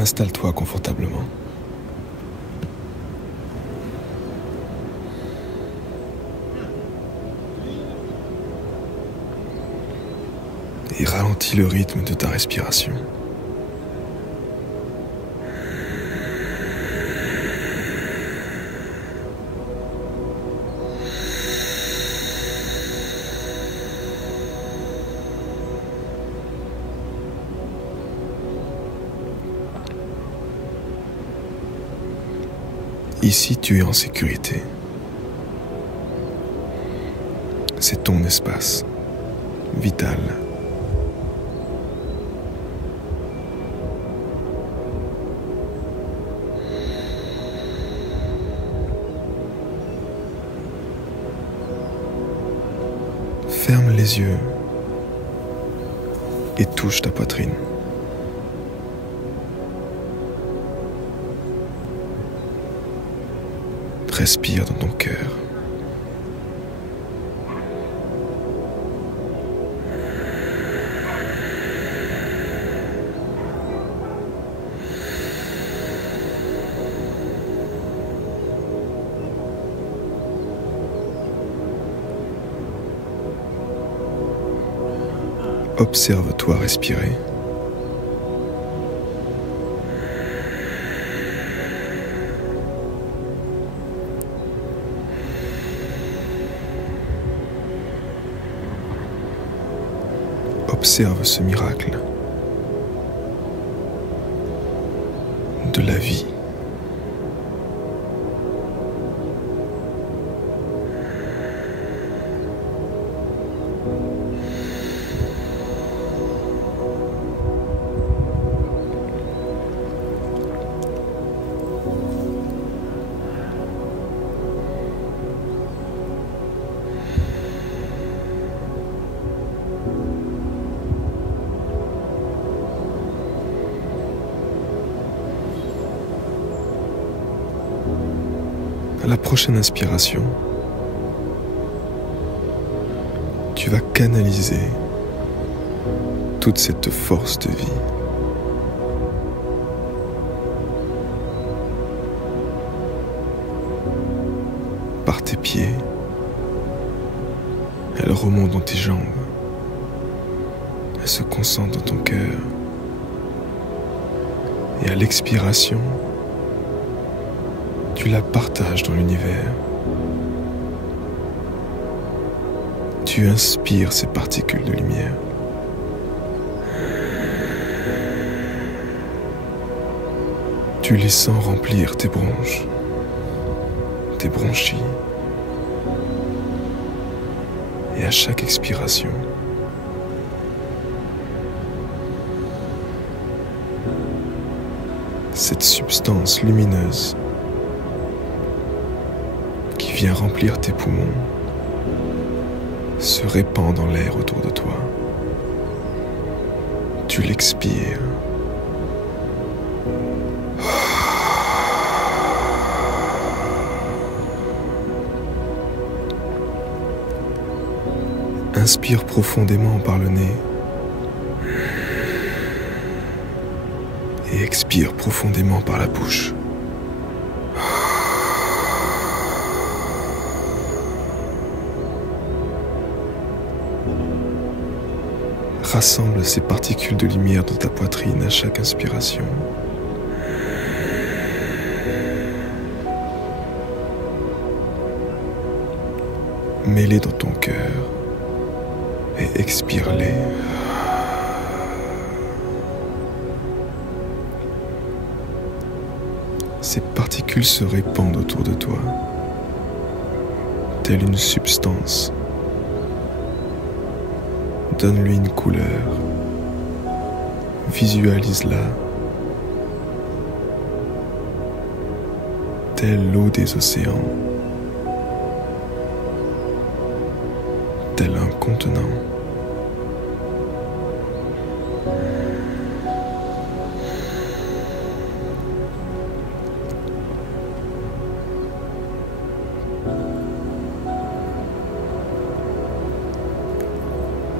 Installe-toi confortablement. Et ralentis le rythme de ta respiration. Ici, tu es en sécurité. C'est ton espace vital. Ferme les yeux et touche ta poitrine. Respire dans ton cœur. Observe-toi respirer. Observe ce miracle de la vie. À la prochaine inspiration, tu vas canaliser toute cette force de vie. Par tes pieds, elle remonte dans tes jambes, elle se concentre dans ton cœur. Et à l'expiration, tu la partages dans l'univers. Tu inspires ces particules de lumière. Tu les sens remplir tes bronches, tes bronchies. Et à chaque expiration, cette substance lumineuse qui vient remplir tes poumons se répand dans l'air autour de toi. Tu l'expires. Inspire profondément par le nez et expire profondément par la bouche. Rassemble ces particules de lumière dans ta poitrine à chaque inspiration. Mets-les dans ton cœur et expire-les. Ces particules se répandent autour de toi, telle une substance. Donne-lui une couleur, visualise-la, telle l'eau des océans, tel un contenant.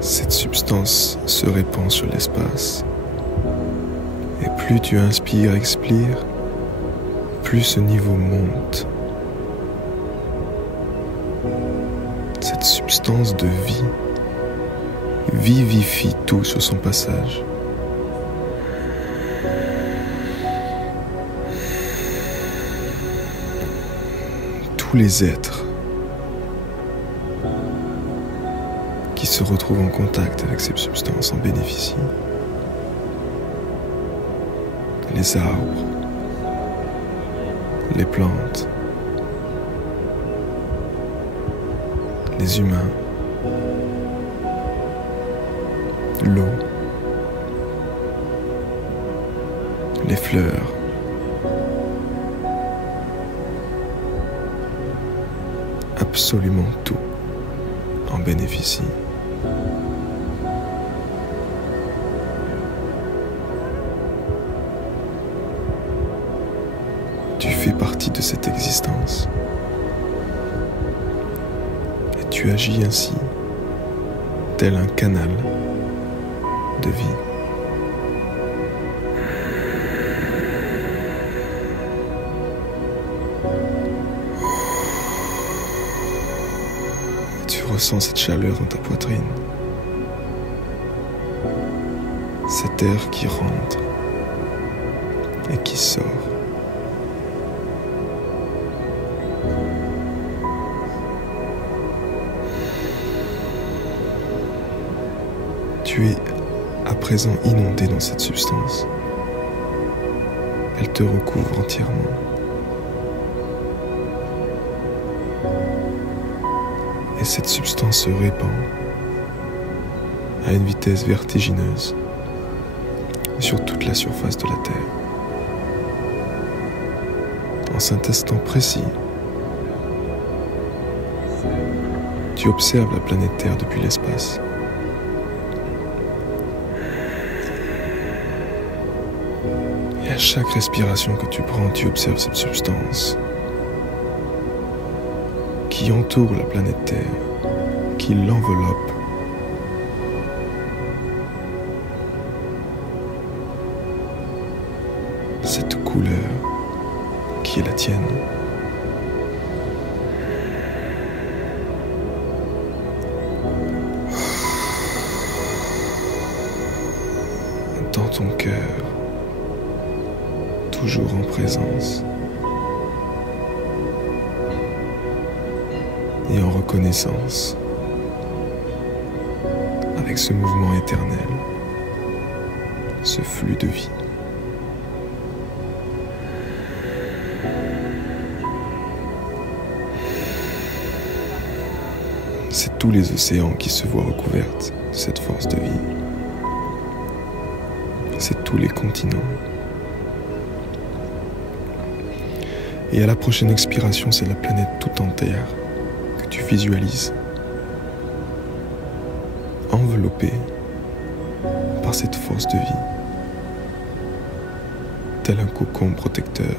Cette substance se répand sur l'espace et Plus tu inspires, expires, plus ce niveau monte. Cette substance de vie vivifie tout sur son passage. Tous les êtres qui se retrouvent en contact avec cette substance en bénéficient. Les arbres, les plantes, les humains, l'eau, les fleurs, absolument tout en bénéficie. Tu fais partie de cette existence et tu agis ainsi, tel un canal de vie. Tu ressens cette chaleur dans ta poitrine, cet air qui rentre et qui sort. Tu es à présent inondé dans cette substance. Elle te recouvre entièrement. Et cette substance se répand à une vitesse vertigineuse sur toute la surface de la Terre. En cet instant précis, tu observes la planète Terre depuis l'espace. Et à chaque respiration que tu prends, tu observes cette substance qui entoure la planète Terre, qui l'enveloppe. Cette couleur qui est la tienne. Dans ton cœur, toujours en présence et en reconnaissance avec ce mouvement éternel, ce flux de vie. C'est tous les océans qui se voient recouverts de cette force de vie. C'est tous les continents. Et à la prochaine expiration, c'est la planète tout entière que tu visualises, enveloppée par cette force de vie, tel un cocon protecteur.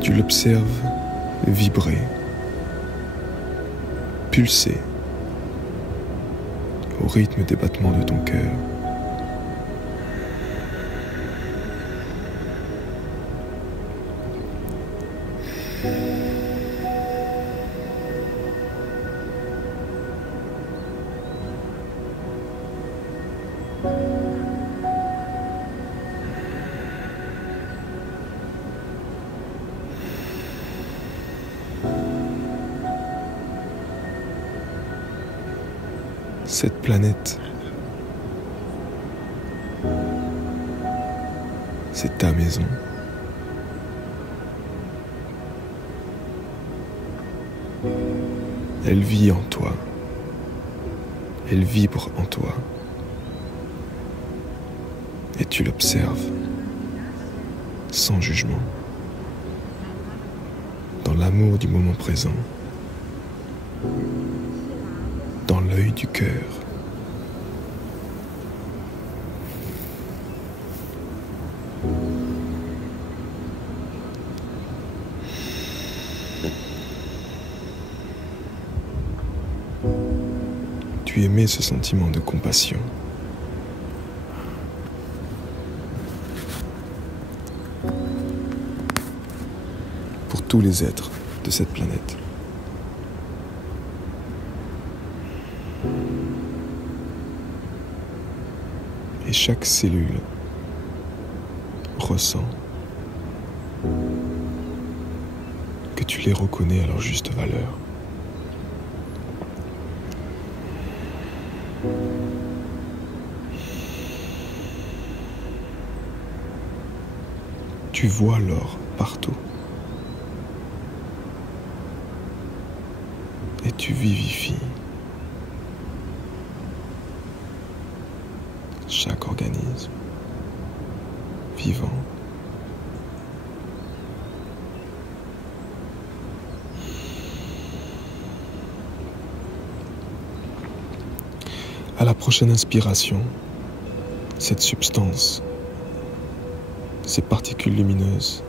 Tu l'observes vibrer, pulser au rythme des battements de ton cœur. Cette planète, c'est ta maison. Elle vit en toi. Elle vibre en toi. Et tu l'observes sans jugement, dans l'amour du moment présent, dans l'œil du cœur. Tu émets ce sentiment de compassion tous les êtres de cette planète. Et chaque cellule ressent que tu les reconnais à leur juste valeur. Tu vois l'or partout. Et tu vivifies chaque organisme vivant. À la prochaine inspiration, cette substance, ces particules lumineuses,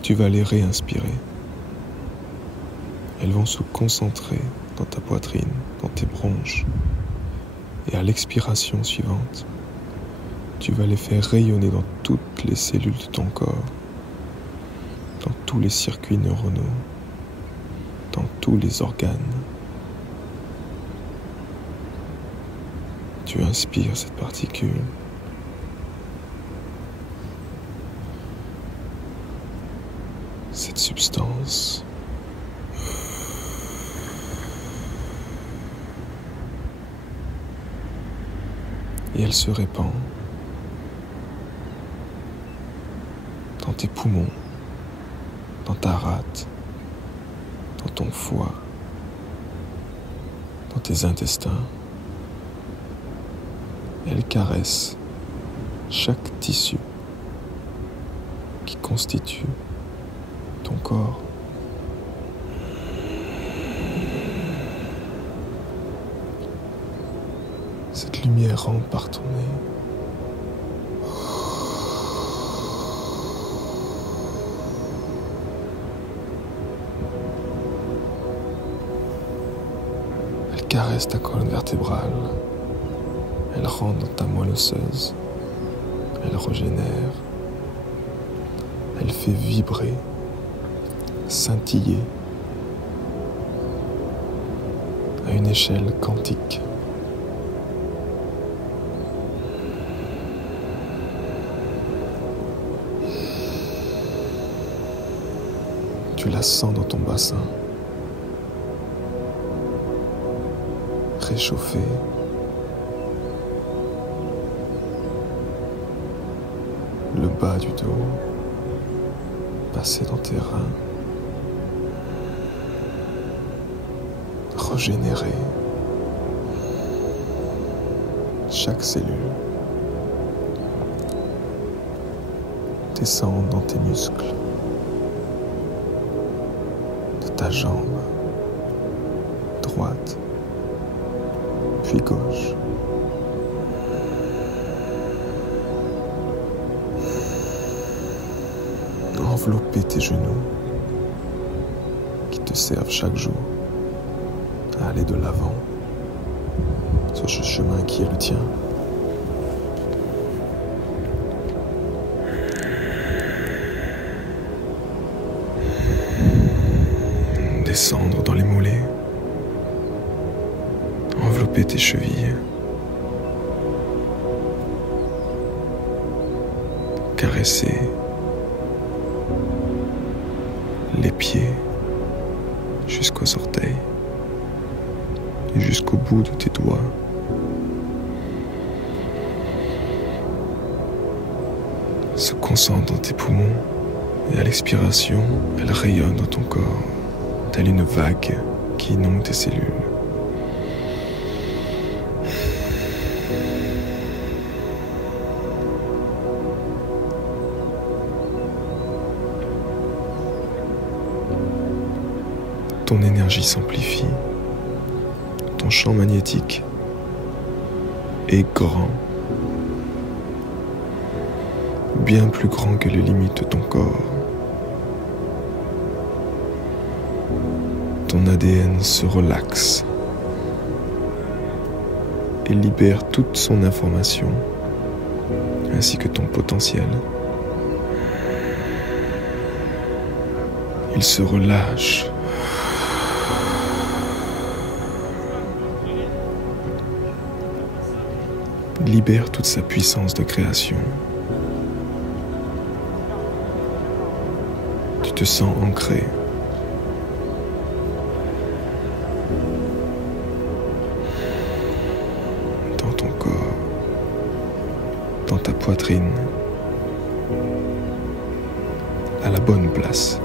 tu vas les réinspirer. Elles vont se concentrer dans ta poitrine, dans tes bronches. Et à l'expiration suivante, tu vas les faire rayonner dans toutes les cellules de ton corps, dans tous les circuits neuronaux, dans tous les organes. Tu inspires cette particule. Cette substance. Et elle se répand dans tes poumons, dans ta rate, dans ton foie, dans tes intestins. Elle caresse chaque tissu qui constitue ton corps. Cette lumière rentre par ton nez. Elle caresse ta colonne vertébrale. Elle rentre dans ta moelle osseuse. Elle régénère. Elle fait vibrer, scintiller à une échelle quantique. Tu la sens dans ton bassin, réchauffée. Le bas du dos, passer dans tes reins, régénérer chaque cellule, descendre dans tes muscles, de ta jambe droite, puis gauche. Envelopper tes genoux qui te servent chaque jour à aller de l'avant sur ce chemin qui est le tien. Descendre dans les mollets, envelopper tes chevilles, caresser les pieds jusqu'aux orteils et jusqu'au bout de tes doigts. Se concentre dans tes poumons et à l'expiration, elle rayonne dans ton corps, telle une vague qui inonde tes cellules. Ton énergie s'amplifie, ton champ magnétique est grand, bien plus grand que les limites de ton corps. Ton ADN se relaxe et libère toute son information, ainsi que ton potentiel. Il se relâche. Libère toute sa puissance de création. Tu te sens ancré. Dans ton corps, dans ta poitrine, à la bonne place.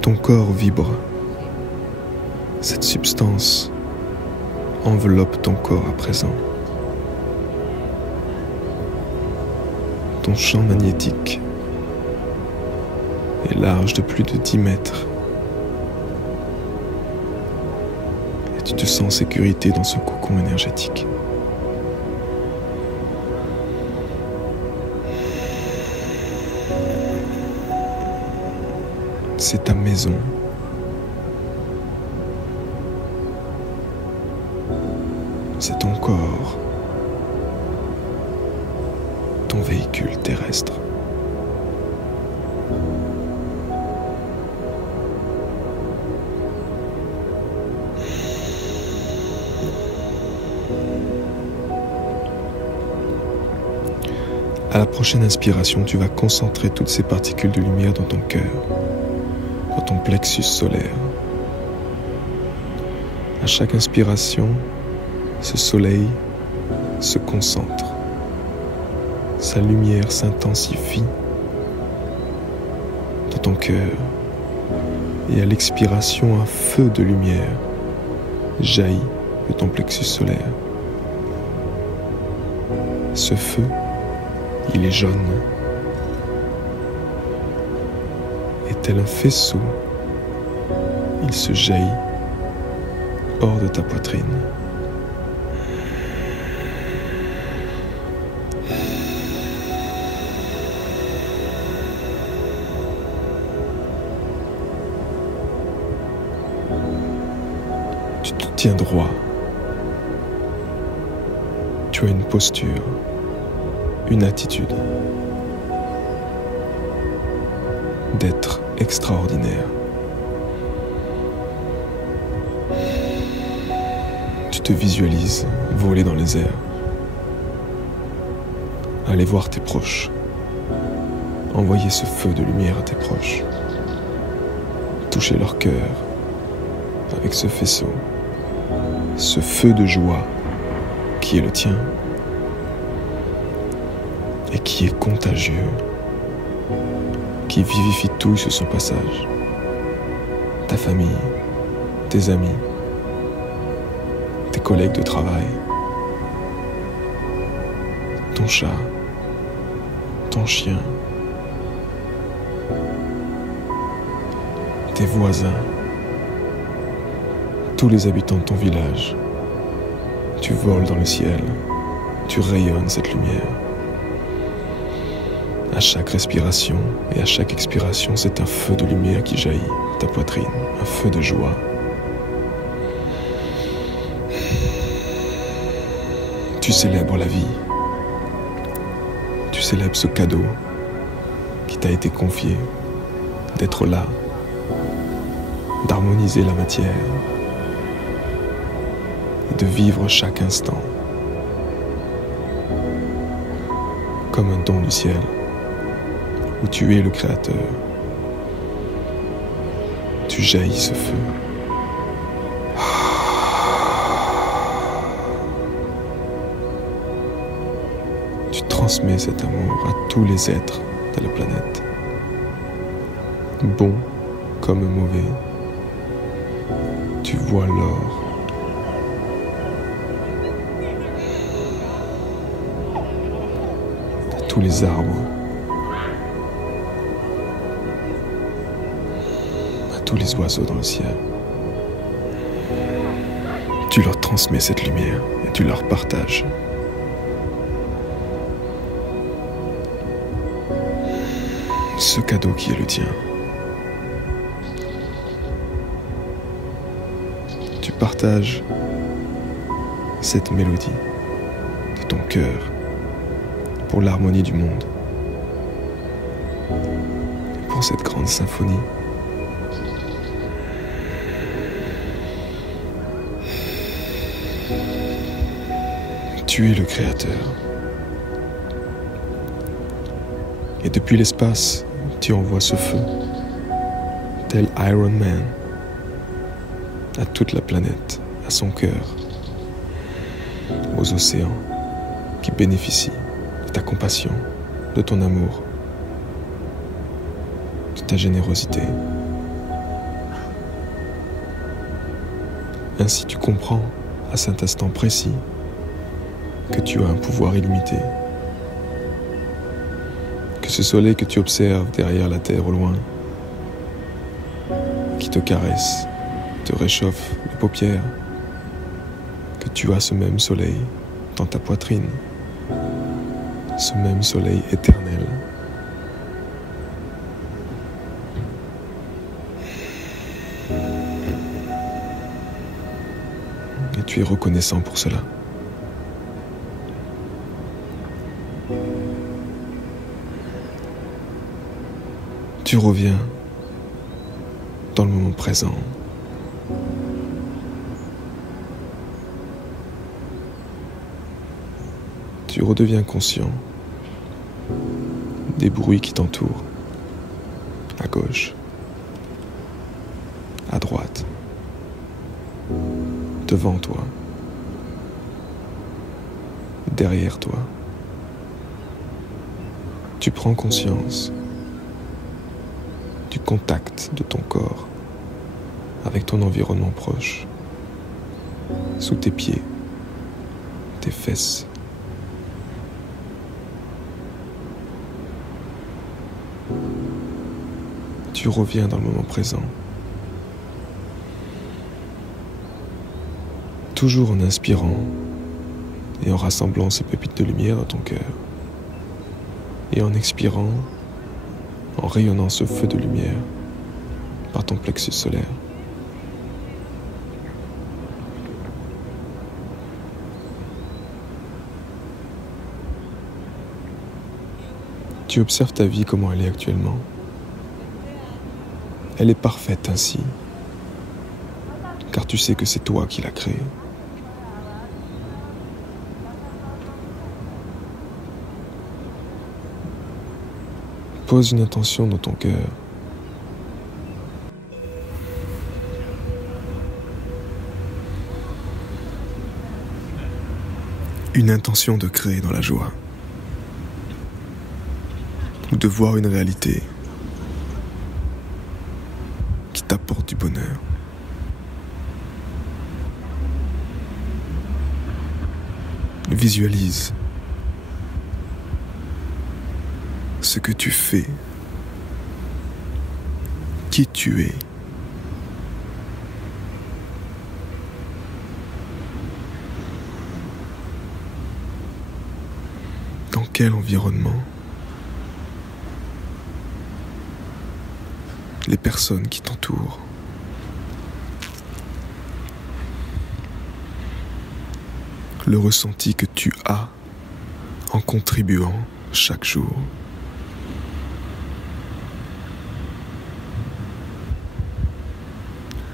Ton corps vibre. Cette substance enveloppe ton corps à présent. Ton champ magnétique est large de plus de 10 mètres. Et tu te sens en sécurité dans ce cocon énergétique. C'est ta maison. C'est ton corps, ton véhicule terrestre. À la prochaine inspiration, tu vas concentrer toutes ces particules de lumière dans ton cœur, dans ton plexus solaire. À chaque inspiration, ce soleil se concentre. Sa lumière s'intensifie dans ton cœur. Et à l'expiration, un feu de lumière jaillit de ton plexus solaire. Ce feu, il est jaune. Et tel un faisceau, il se jaillit hors de ta poitrine. Tu te tiens droit. Tu as une posture, une attitude d'être extraordinaire. Tu te visualises voler dans les airs, aller voir tes proches, envoyer ce feu de lumière à tes proches, toucher leur cœur avec ce faisceau, ce feu de joie qui est le tien et qui est contagieux, qui vivifie tout sur son passage. Ta famille, tes amis, tes collègues de travail, ton chat, ton chien, tes voisins, tous les habitants de ton village. Tu voles dans le ciel, tu rayonnes cette lumière. À chaque respiration et à chaque expiration, c'est un feu de lumière qui jaillit de ta poitrine, un feu de joie. Tu célèbres la vie. Tu célèbres ce cadeau qui t'a été confié, d'être là, d'harmoniser la matière et de vivre chaque instant comme un don du ciel, où tu es le créateur. Tu jaillis ce feu. Tu transmets cet amour à tous les êtres de la planète, bons comme mauvais. Tu vois l'or. À tous les arbres, tous les oiseaux dans le ciel. Tu leur transmets cette lumière et tu leur partages. Ce cadeau qui est le tien. Tu partages cette mélodie de ton cœur pour l'harmonie du monde, pour cette grande symphonie. Tu es le créateur. Et depuis l'espace, tu envoies ce feu, tel Iron Man, à toute la planète, à son cœur, aux océans qui bénéficient de ta compassion, de ton amour, de ta générosité. Ainsi tu comprends à cet instant précis que tu as un pouvoir illimité, que ce soleil que tu observes derrière la terre au loin, qui te caresse, te réchauffe les paupières, que tu as ce même soleil dans ta poitrine, ce même soleil éternel. Et tu es reconnaissant pour cela. Tu reviens dans le moment présent. Tu redeviens conscient des bruits qui t'entourent, à gauche, à droite, devant toi, derrière toi. Tu prends conscience du contact de ton corps avec ton environnement proche, sous tes pieds, tes fesses. Tu reviens dans le moment présent, toujours en inspirant et en rassemblant ces pépites de lumière dans ton cœur, et en expirant, en rayonnant ce feu de lumière par ton plexus solaire. Tu observes ta vie comment elle est actuellement. Elle est parfaite ainsi, car tu sais que c'est toi qui l'as créée. Pose une intention dans ton cœur. Une intention de créer dans la joie, ou de voir une réalité qui t'apporte du bonheur. Visualise ce que tu fais, qui tu es. Dans quel environnement? Les personnes qui t'entourent. Le ressenti que tu as en contribuant chaque jour.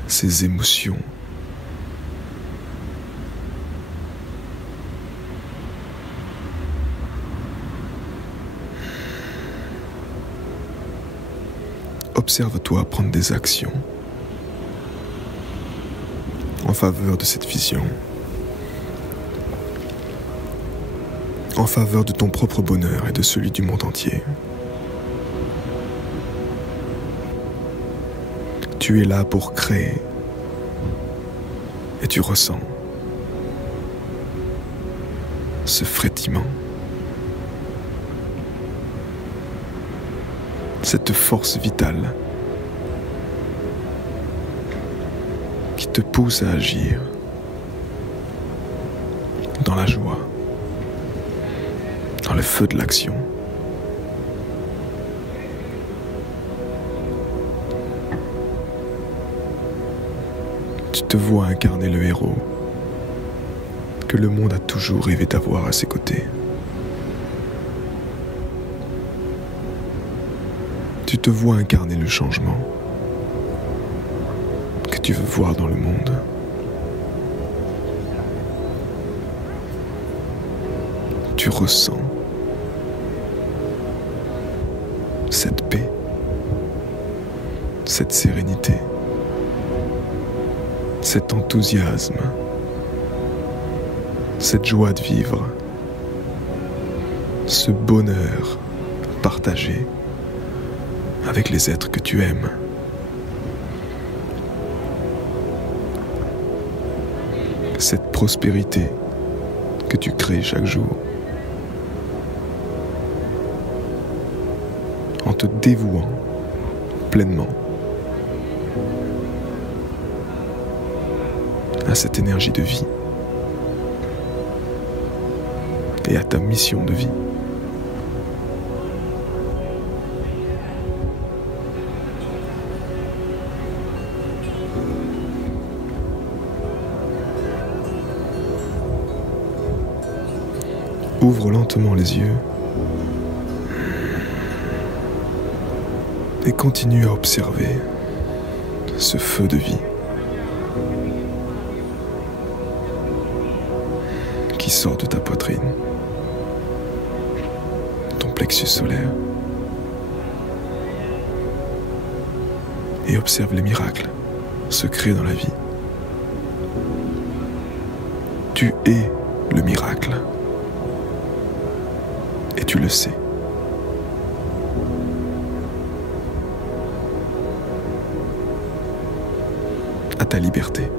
Ces émotions. Observe-toi prendre des actions en faveur de cette vision, en faveur de ton propre bonheur et de celui du monde entier. Tu es là pour créer et tu ressens ce frétillement, cette force vitale qui te pousse à agir dans la joie, dans le feu de l'action. Tu te vois incarner le héros que le monde a toujours rêvé d'avoir à ses côtés. Tu te vois incarner le changement que tu veux voir dans le monde. Tu ressens cette paix, cette sérénité, cet enthousiasme, cette joie de vivre, ce bonheur partagé avec les êtres que tu aimes. Cette prospérité que tu crées chaque jour. En te dévouant pleinement à cette énergie de vie et à ta mission de vie. Ouvre lentement les yeux et continue à observer ce feu de vie qui sort de ta poitrine, ton plexus solaire, et observe les miracles se créer dans la vie. Tu es le miracle et tu le sais. À ta liberté.